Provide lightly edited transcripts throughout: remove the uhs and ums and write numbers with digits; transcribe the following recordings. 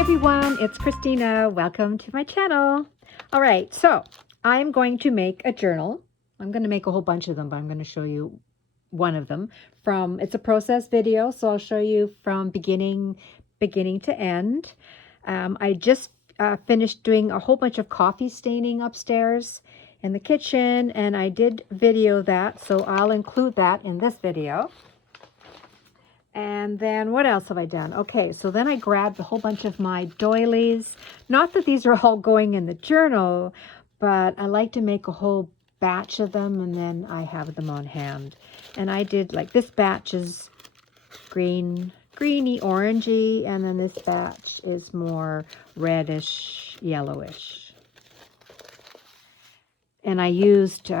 everyone, it's Christina. Welcome to my channel. All right, so I'm going to make a journal. I'm going to make a whole bunch of them, but I'm going to show you one of them. It's a process video, so I'll show you from beginning to end. I just finished doing a whole bunch of coffee staining upstairs in the kitchen, and I did video that, so I'll include that in this video. And then what else have I done? Okay, so then I grabbed a whole bunch of my doilies. Not that these are all going in the journal, but I like to make a whole batch of them and then I have them on hand. And I did, like, this batch is greeny orangey, and then this batch is more reddish yellowish. And I used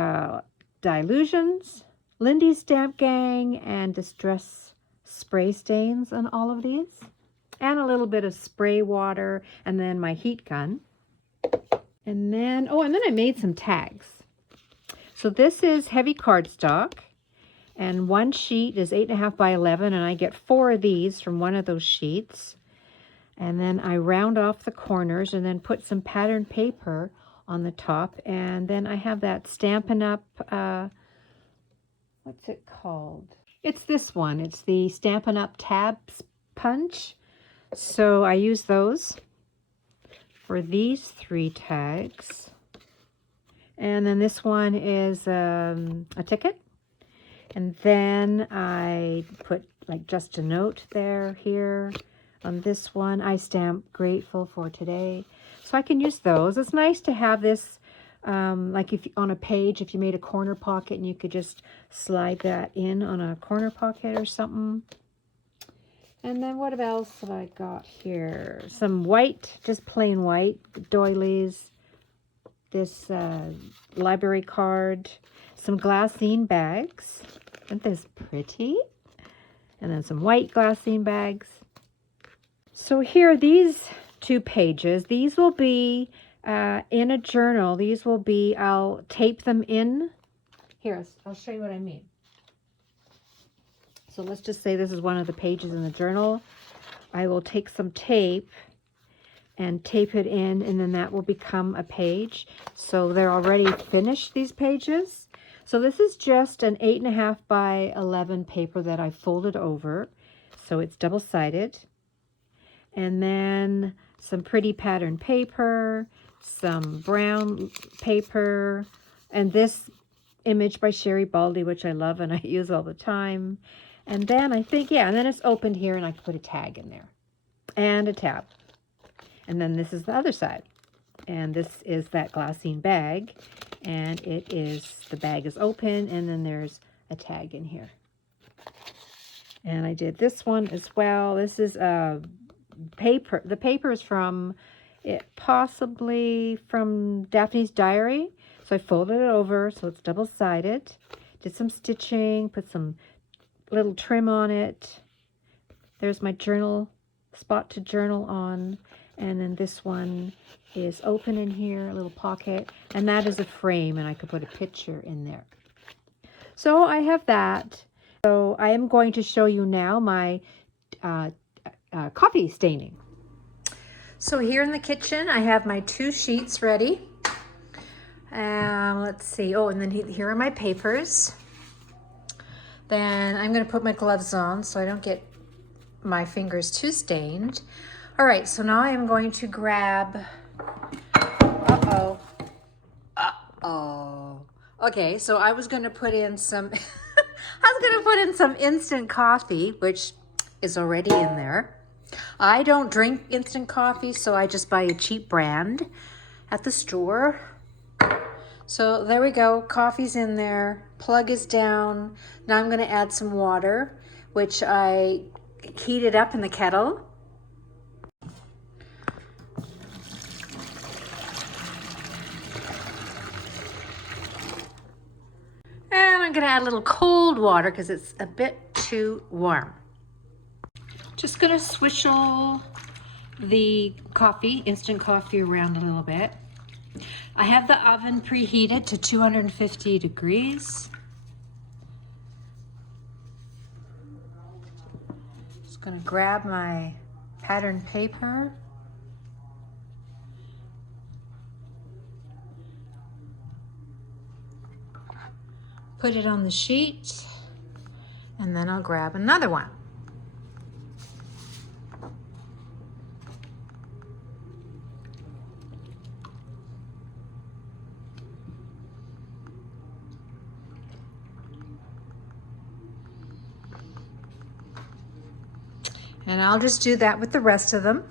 Dilutions, Lindy's Stamp Gang, and Distress spray stains on all of these, and a little bit of spray water, and then my heat gun. And then I made some tags. So this is heavy cardstock, and one sheet is 8.5 by 11, and I get 4 of these from one of those sheets. And then I round off the corners and then put some pattern paper on the top, and then I have that Stampin' Up, what's it called? It's this one. It's the Stampin' Up Tabs Punch. So I use those for these 3 tags. And then this one is a ticket. And then I put like just a note here. On this one, I stamp grateful for today. So I can use those. It's nice to have this. Like if on a page, if you made a corner pocket and you could just slide that in on a corner pocket or something. And then what else have I got here? Some white, just plain white doilies. This library card. Some glassine bags. Aren't those pretty? And then some white glassine bags. So here, these 2 pages, these will be in a journal. These will be, I'll tape them in. Here, I'll show you what I mean. So let's just say this is one of the pages in the journal. I will take some tape and tape it in, and then that will become a page. So they're already finished, these pages. So this is just an 8.5 by 11 paper that I folded over. So it's double-sided. And then some pretty pattern paper, some brown paper, and this image by Sherry Baldy, which I love and I use all the time. And then I think, and then it's opened here, and I can put a tag in there and a tab. And then this is the other side. And this is that glassine bag, and the bag is open, and then there's a tag in here. And I did this one as well. This is paper. The paper is from possibly from Daphne's Diary. So I folded it over so it's double-sided. Did some stitching, put some little trim on it. There's my journal, spot to journal on. And then this one is open in here, a little pocket. And that is a frame, and I could put a picture in there. So I have that. So I am going to show you now my coffee staining. So here in the kitchen, I have my 2 sheets ready. Let's see. Oh, and then here are my papers. Then I'm going to put my gloves on so I don't get my fingers too stained. All right, so now I am going to grab, okay, so I was going to put in some, some instant coffee, which is already in there. I don't drink instant coffee, so I just buy a cheap brand at the store. So there we go, coffee's in there, plug is down. Now I'm going to add some water, which I heated up in the kettle. And I'm going to add a little cold water because it's a bit too warm. Just going to swizzle the coffee, instant coffee, around a little bit. I have the oven preheated to 250 degrees. Just going to grab my pattern paper put it on the sheet, and then I'll grab another one. And I'll just do that with the rest of them.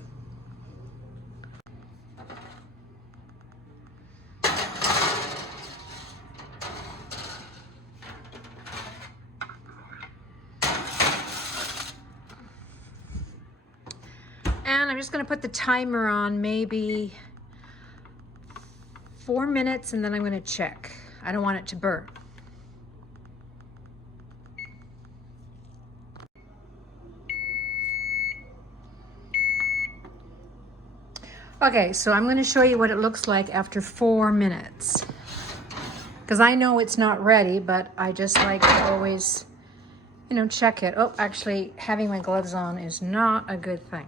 And I'm just going to put the timer on maybe 4 minutes, and then I'm going to check. I don't want it to burn. Okay, so I'm going to show you what it looks like after 4 minutes. Because I know it's not ready, but I just like to always, you know, check it. Oh, actually, having my gloves on is not a good thing.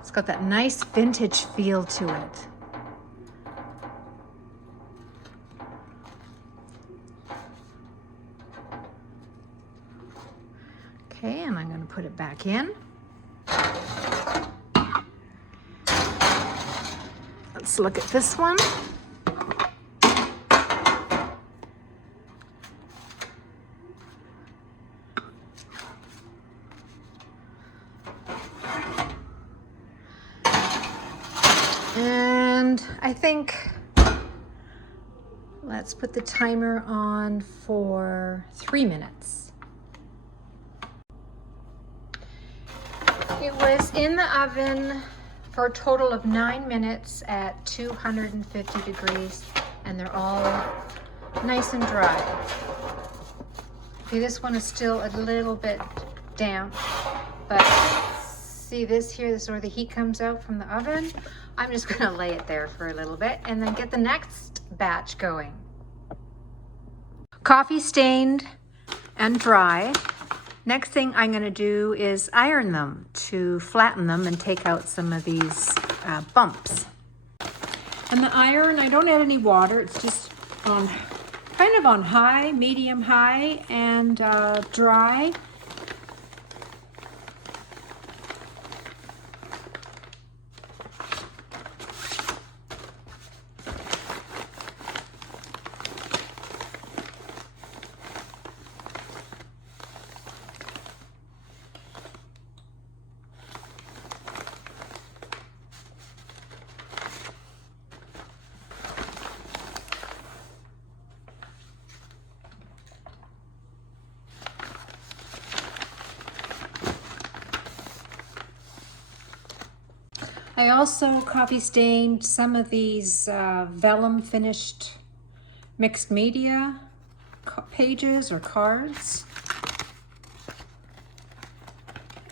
It's got that nice vintage feel to it. Okay, and I'm going to put it back in. Let's look at this one. And I think let's put the timer on for 3 minutes. It was in the oven for a total of 9 minutes at 250 degrees, and they're all nice and dry. Okay, this one is still a little bit damp, but see this here, this is where the heat comes out from the oven. I'm just gonna lay it there for a little bit and then get the next batch going. Coffee stained and dry. Next thing I'm going to do is iron them to flatten them and take out some of these bumps. And the iron, I don't add any water. It's just on kind of on high, medium high, and dry. I also coffee stained some of these vellum finished mixed media pages or cards,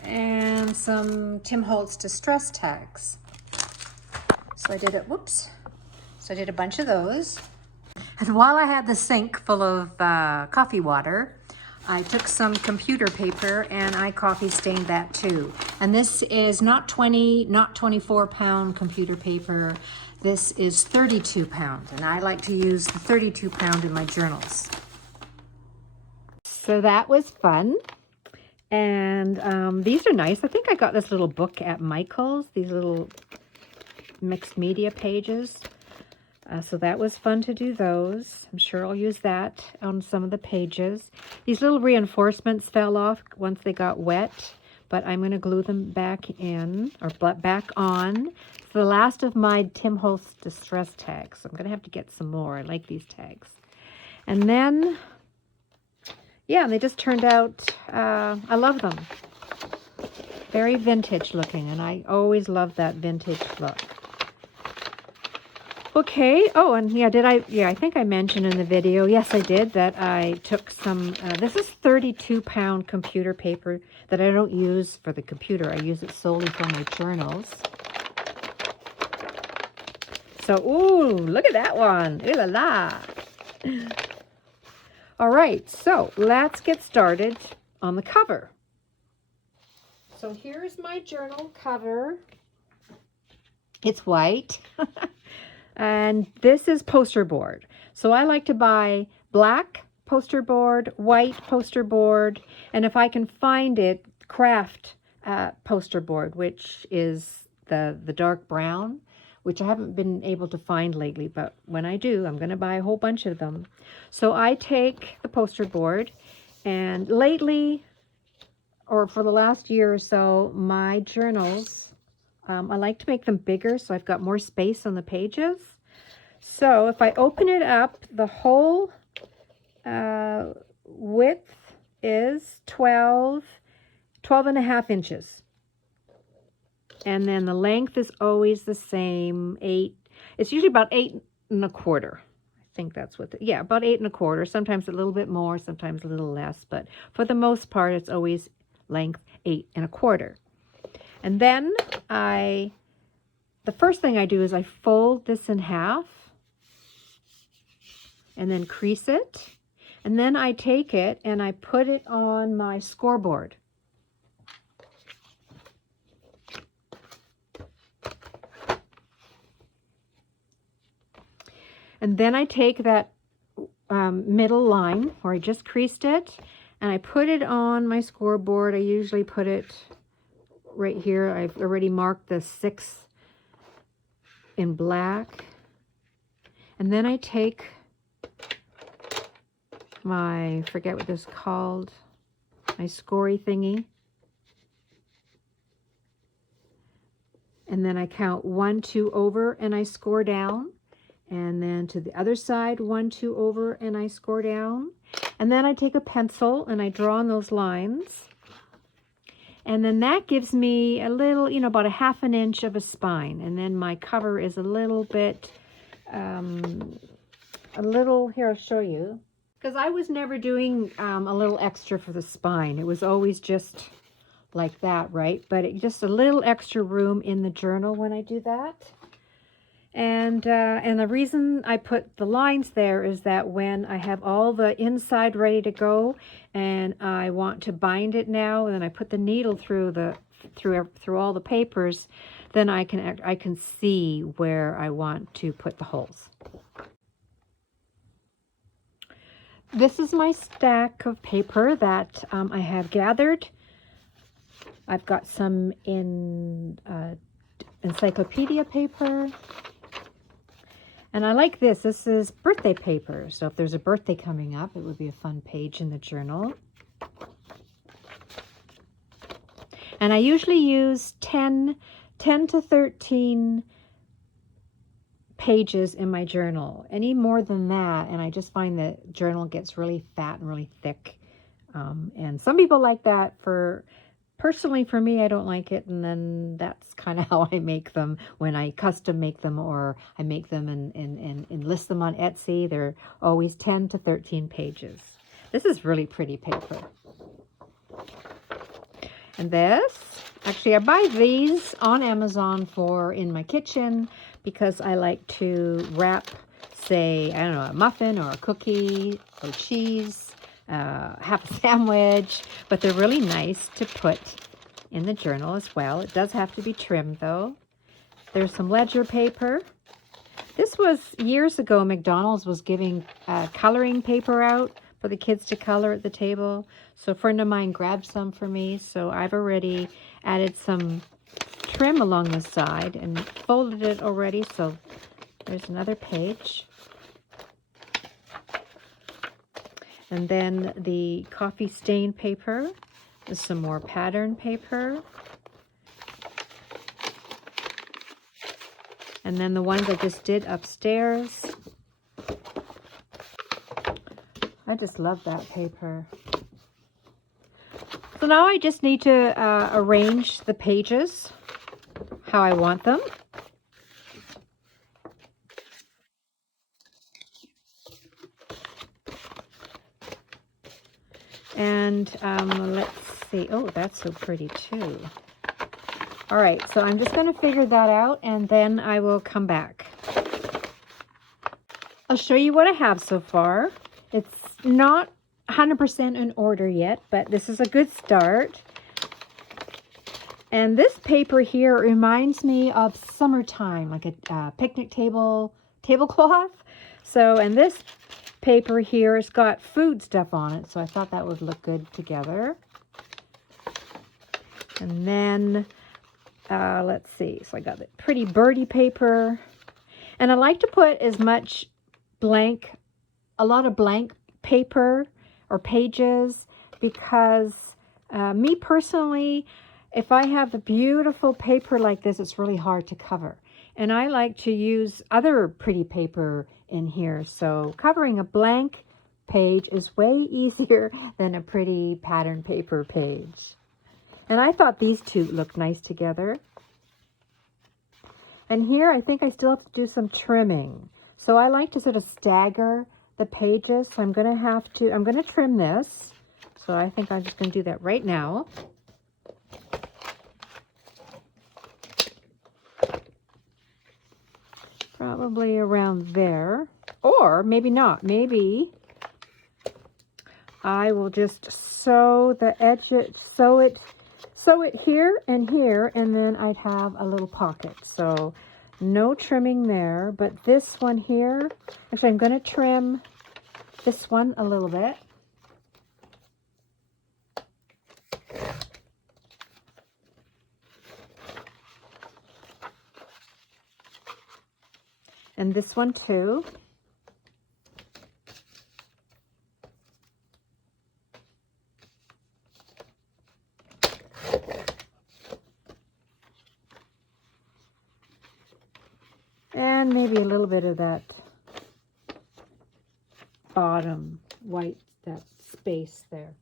and some Tim Holtz distress tags. So I did it, whoops. So I did a bunch of those. And while I had the sink full of coffee water, I took some computer paper and I coffee stained that too. And this is not 24 pound computer paper. This is 32 pound. And I like to use the 32 pound in my journals. So that was fun. And these are nice. I think I got this little book at Michael's, these little mixed media pages. So that was fun to do those. I'm sure I'll use that on some of the pages. These little reinforcements fell off once they got wet, but I'm going to glue them back in, or back on. It's the last of my Tim Holtz distress tags. So I'm going to have to get some more. I like these tags. And then, yeah, they just turned out, I love them. Very vintage looking, and I always love that vintage look. Okay, oh, and yeah, I think I mentioned in the video, yes, I did, that I took some, this is 32 pound computer paper that I don't use for the computer. I use it solely for my journals. So, ooh, look at that one. Ooh la la. All right, so let's get started on the cover. So here's my journal cover. It's white. And this is poster board. So I like to buy black poster board, white poster board, and if I can find it, craft poster board, which is the dark brown, which I haven't been able to find lately, but when I do, I'm going to buy a whole bunch of them. So I take the poster board, and lately, or for the last year or so, my journals, I like to make them bigger so I've got more space on the pages. So if I open it up, the whole width is 12.5 inches. And then the length is always the same, 8. It's usually about 8.25. I think that's what, yeah, about 8.25. Sometimes a little bit more, sometimes a little less. But for the most part, it's always length 8.25. And then the first thing I do is I fold this in half and then crease it. And then I take it and I put it on my scoreboard. And then I take that middle line where I just creased it and I put it on my scoreboard. I usually put it right here. I've already marked the 6 in black. And then I take my, forget what this is called, my scory thingy. And then I count 1, 2 over and I score down. And then to the other side, 1, 2 over and I score down. And then I take a pencil and I draw on those lines. And then that gives me a little, you know, about 1/2 inch of a spine. And then my cover is a little bit, here, I'll show you. Because I was never doing a little extra for the spine. It was always just like that, right? But just a little extra room in the journal when I do that. And the reason I put the lines there is that when I have all the inside ready to go and I want to bind it now, and then I put the needle through all the papers, then I can see where I want to put the holes. This is my stack of paper that I have gathered. I've got some in encyclopedia paper. And I like this. This is birthday paper. So if there's a birthday coming up, it would be a fun page in the journal. And I usually use 10 to 13 pages in my journal. Any more than that, and I just find the journal gets really fat and really thick. And some people like that. Personally, for me, I don't like it, and then that's kind of how I make them when I custom make them, or I make them and list them on Etsy. They're always 10 to 13 pages. This is really pretty paper. And this, actually, I buy these on Amazon for in my kitchen because I like to wrap, say, I don't know, a muffin or a cookie or cheese. Half a sandwich, but they're really nice to put in the journal as well. It does have to be trimmed though. There's some ledger paper. This was years ago. McDonald's was giving coloring paper out for the kids to color at the table. So a friend of mine grabbed some for me. So I've already added some trim along the side and folded it already. So there's another page. And then the coffee stain paper. There's some more pattern paper. And then the ones I just did upstairs. I just love that paper. So now I just need to arrange the pages how I want them. And let's see. Oh, that's so pretty too. All right, so I'm just going to figure that out and then I will come back. I'll show you what I have so far. It's not 100% in order yet, but this is a good start. And this paper here reminds me of summertime, like a picnic tablecloth. So, and this paper here has got food stuff on it, so I thought that would look good together. And then, let's see, so I got the pretty birdie paper. And I like to put as much a lot of blank paper or pages, because me personally, if I have a beautiful paper like this, it's really hard to cover. And I like to use other pretty paper in here. So covering a blank page is way easier than a pretty pattern paper page. And I thought these two looked nice together. And here I think I still have to do some trimming. So I like to sort of stagger the pages. So I'm going to trim this. So I think I'm just going to do that right now. Probably around there, or maybe not. Maybe I will just sew the edge, sew it here, and then I'd have a little pocket. So no trimming there, but this one here, actually I'm going to trim this one a little bit. And this one too. And maybe a little bit of that bottom white, that space there.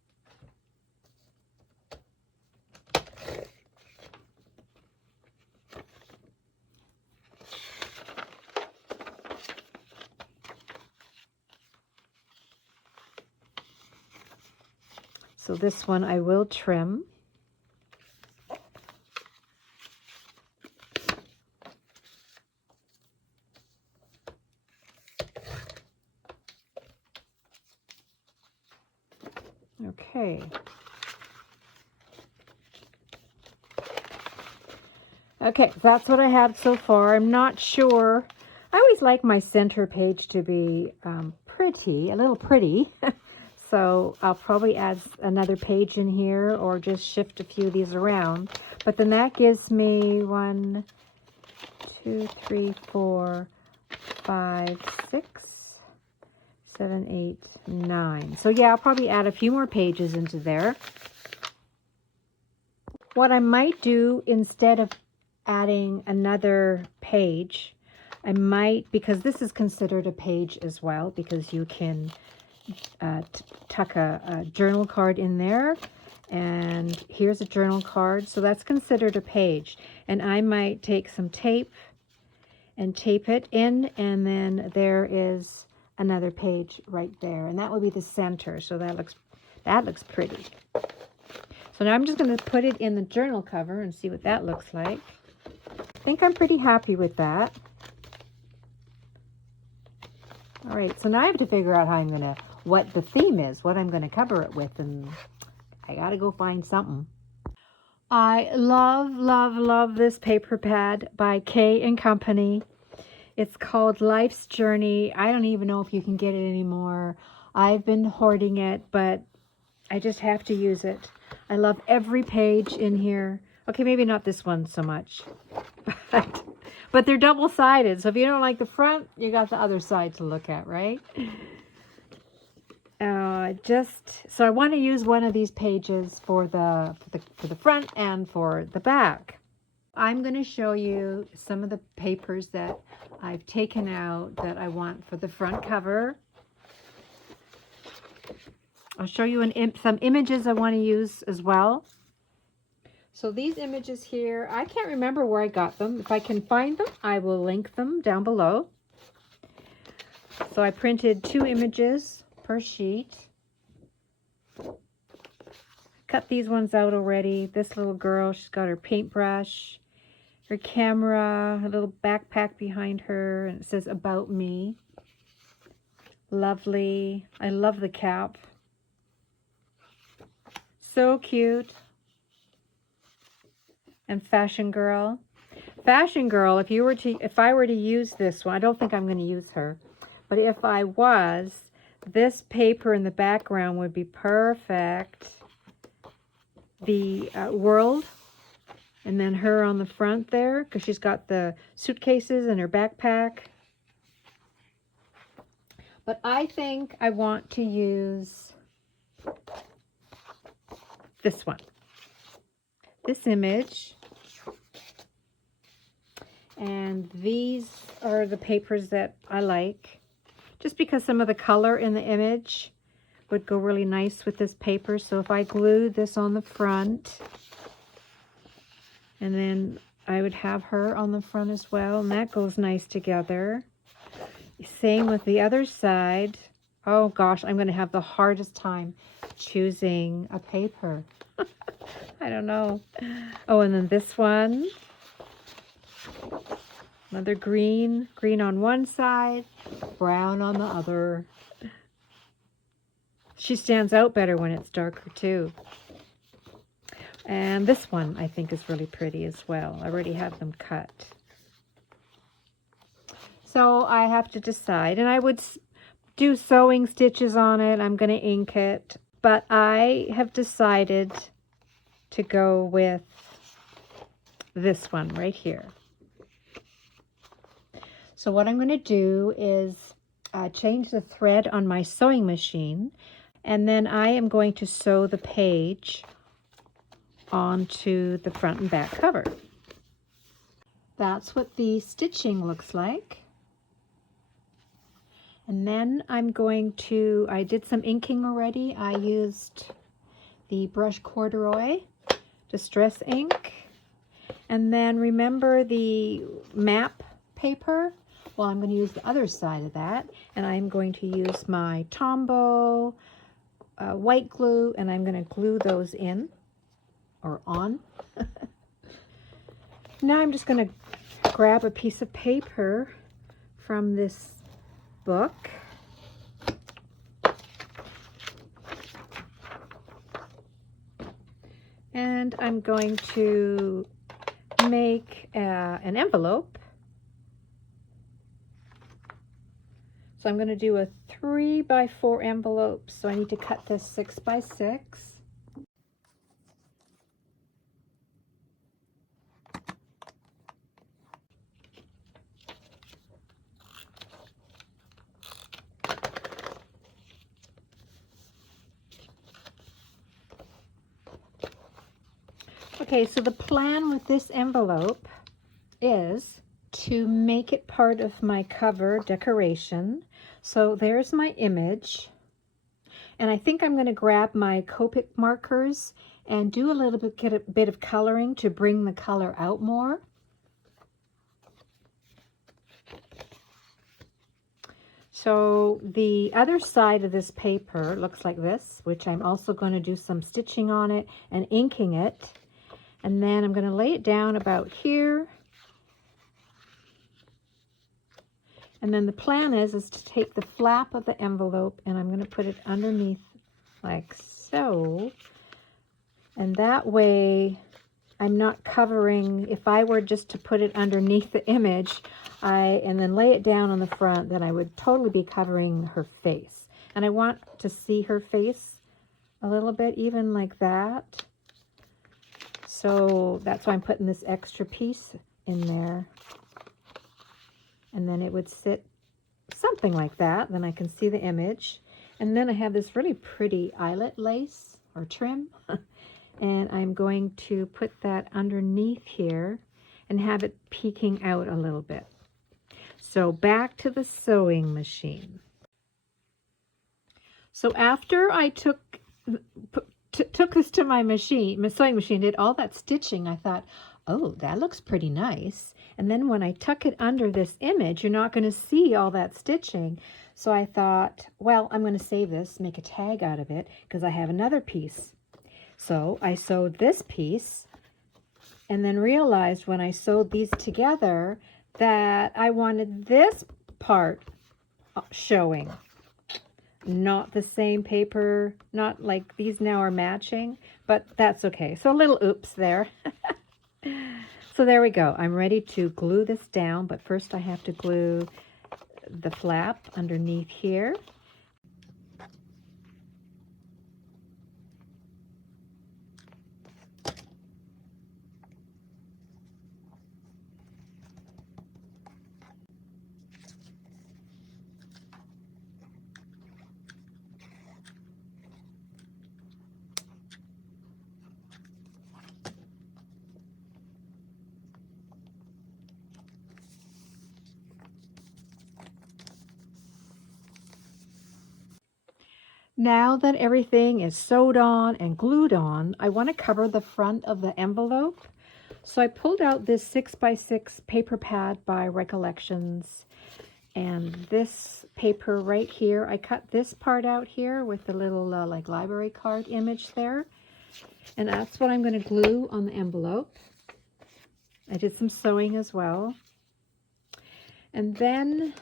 So this one I will trim. Okay. Okay, that's what I have so far. I'm not sure. I always like my center page to be pretty, a little pretty. So I'll probably add another page in here or just shift a few of these around. But then that gives me 1, 2, 3, 4, 5, 6, 7, 8, 9. So yeah, I'll probably add a few more pages into there. What I might do instead of adding another page, I might, because this is considered a page as well, because you can tuck a journal card in there, and here's a journal card, so that's considered a page. And I might take some tape and tape it in, and then there is another page right there, and that will be the center. So that looks pretty. So now I'm just going to put it in the journal cover and see what that looks like. I think I'm pretty happy with that. All right, so now I have to figure out how what the theme is, what I'm going to cover it with, and I got to go find something. I love this paper pad by K & Company. It's called Life's Journey. I don't even know if you can get it anymore. I've been hoarding it, but I just have to use it. I love every page in here. Okay, maybe not this one so much, but they're double-sided. So if you don't like the front, you got the other side to look at, right? So I want to use one of these pages for the front and for the back. I'm going to show you some of the papers that I've taken out that I want for the front cover. I'll show you some images I want to use as well. So these images here, I can't remember where I got them. If I can find them, I will link them down below. So I printed 2 images per sheet. Cut these ones out already. This little girl, she's got her paintbrush, her camera, a little backpack behind her, and it says "About Me." Lovely. I love the cap. So cute. and Fashion Girl. Fashion Girl, if I were to use this one, I don't think I'm going to use her, but if I was, this paper in the background would be perfect. The world, and then her on the front there, because she's got the suitcases and her backpack. But I think I want to use this one, this image. And these are the papers that I like, just because some of the color in the image would go really nice with this paper. So if I glued this on the front, and then I would have her on the front as well, and that goes nice together. Same with the other side. Oh gosh, I'm going to have the hardest time choosing a paper. I don't know. Oh, and then this one. Another green. Green on one side, brown on the other. She stands out better when it's darker too. And this one I think is really pretty as well. I already have them cut. So I have to decide, and I would do sewing stitches on it. I'm going to ink it, but I have decided to go with this one right here. So what I'm going to do is change the thread on my sewing machine, and then I am going to sew the page onto the front and back cover. That's what the stitching looks like. And then I'm going to, I did some inking already. I used the brush corduroy distress ink. And then remember the map paper? Well, I'm going to use the other side of that. And I'm going to use my Tombow white glue, and I'm going to glue those in, or on. Now I'm just going to grab a piece of paper from this book. And I'm going to make an envelope. So I'm going to do a 3x4 envelope. So I need to cut this 6x6. Okay, so the plan with this envelope is to make it part of my cover decoration. So there's my image. And I think I'm going to grab my Copic markers and do a little bit, get a bit of coloring to bring the color out more. So the other side of this paper looks like this, which I'm also going to do some stitching on it and inking it. And then I'm going to lay it down about here. And then the plan is to take the flap of the envelope and I'm going to put it underneath like so. And that way I'm not covering, if I were just to put it underneath the image and then lay it down on the front, then I would totally be covering her face. And I want to see her face a little bit, even like that. So that's why I'm putting this extra piece in there. And then it would sit something like that. Then I can see the image. And then I have this really pretty eyelet lace or trim. And I'm going to put that underneath here and have it peeking out a little bit. So back to the sewing machine. So after I took this to my sewing machine, did all that stitching, I thought, oh, that looks pretty nice. And then when I tuck it under this image, you're not going to see all that stitching. So I thought, well, I'm going to save this, make a tag out of it, because I have another piece. So I sewed this piece, and then realized when I sewed these together that I wanted this part showing. Not the same paper, not like these now are matching, but that's okay. So a little oops there. So there we go. I'm ready to glue this down, but first I have to glue the flap underneath here. Now that everything is sewed on and glued on, I want to cover the front of the envelope. So I pulled out this 6x6 paper pad by Recollections, and this paper right here, I cut this part out here with the little like library card image there, and that's what I'm going to glue on the envelope. I did some sewing as well. And then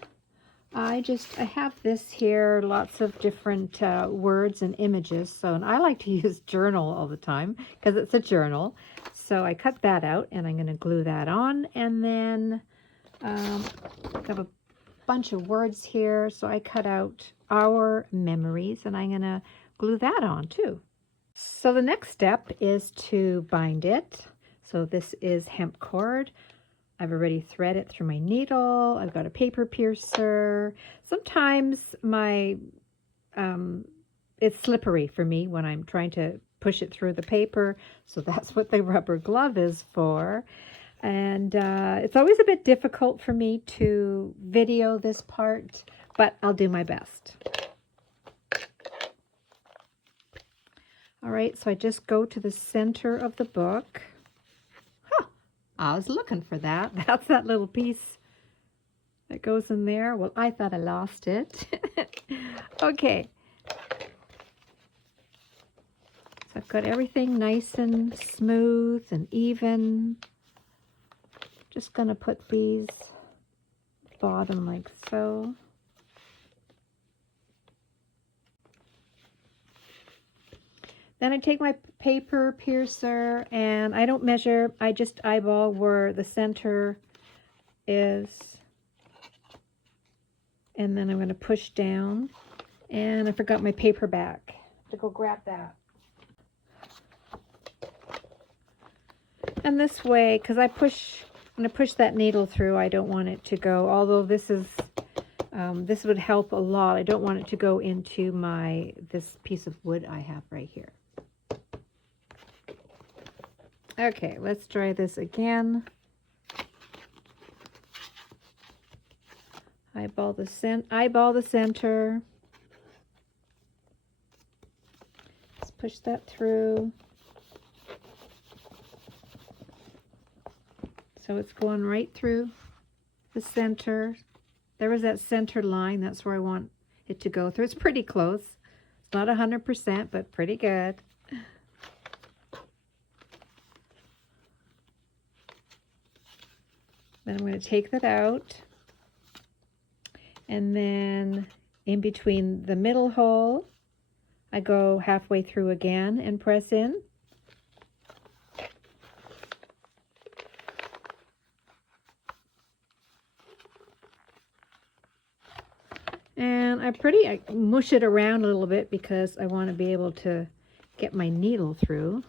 I have this here, lots of different words and images. So, and I like to use journal all the time because it's a journal. So I cut that out and I'm going to glue that on. And then I have a bunch of words here. So I cut out our memories and I'm going to glue that on too. So the next step is to bind it. So this is hemp cord. I've already threaded it through my needle. I've got a paper piercer. Sometimes it's slippery for me when I'm trying to push it through the paper. So that's what the rubber glove is for. And it's always a bit difficult for me to video this part, but I'll do my best. All right, so I just go to the center of the book. I was looking for that. That's that little piece that goes in there. Well, I thought I lost it. Okay. So I've got everything nice and smooth and even. Just going to put these bottom like so. Then I take my paper piercer and I don't measure, I just eyeball where the center is. And then I'm going to push down. And I forgot my paper back. To go grab that. And this way, because when I push that needle through, I don't want it to go, although this would help a lot. I don't want it to go into this piece of wood I have right here. Okay, let's try this again. Eyeball the center. Let's push that through. So it's going right through the center. There was that center line. That's where I want it to go through. It's pretty close. It's not 100%, but pretty good. Then I'm going to take that out, and then in between the middle hole, I go halfway through again and press in. And I mush it around a little bit because I want to be able to get my needle through.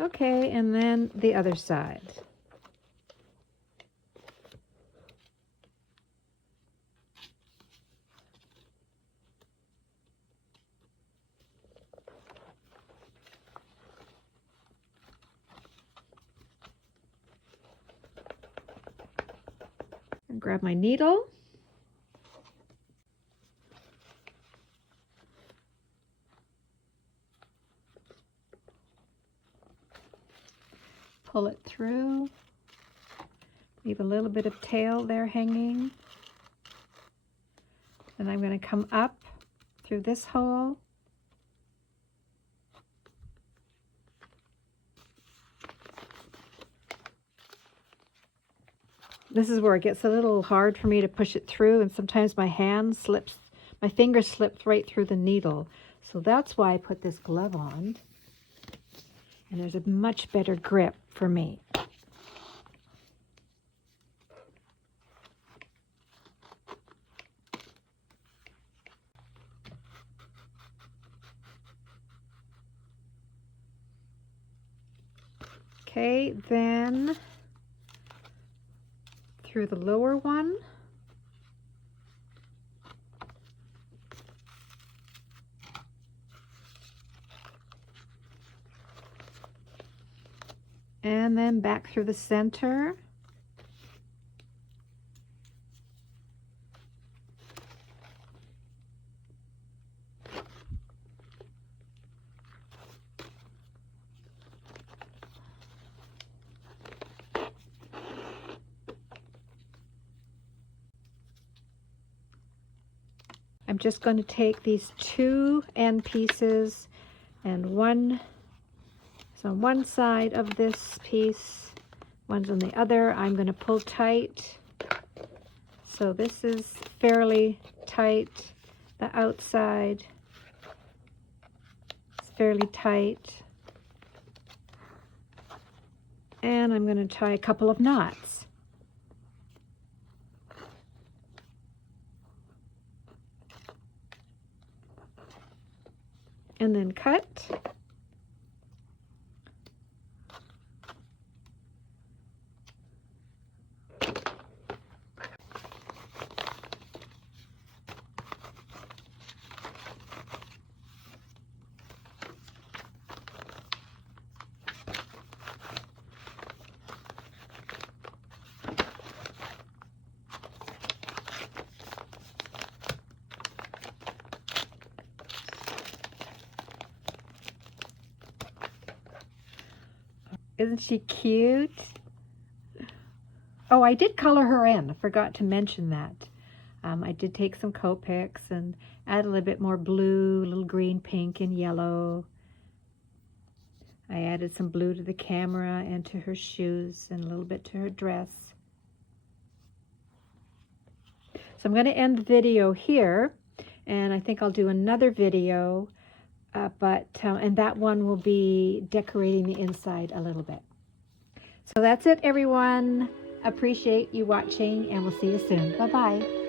Okay, and then the other side. Grab my needle. Pull it through. Leave a little bit of tail there hanging. And I'm going to come up through this hole. This is where it gets a little hard for me to push it through, and sometimes my finger slips right through the needle. So that's why I put this glove on. And there's a much better grip for me. Okay, then through the lower one. And then back through the center. I'm just going to take these two end pieces and one's on one side of this piece, one's on the other. I'm going to pull tight. So this is fairly tight. The outside is fairly tight. And I'm going to tie a couple of knots. And then cut. Isn't she cute? Oh, I did color her in. I forgot to mention that. I did take some Copics and add a little bit more blue, a little green, pink, and yellow. I added some blue to the camera and to her shoes and a little bit to her dress. So I'm going to end the video here, and I think I'll do another video, and that one will be decorating the inside a little bit. So that's it, everyone. Appreciate you watching, and we'll see you soon. Bye-bye.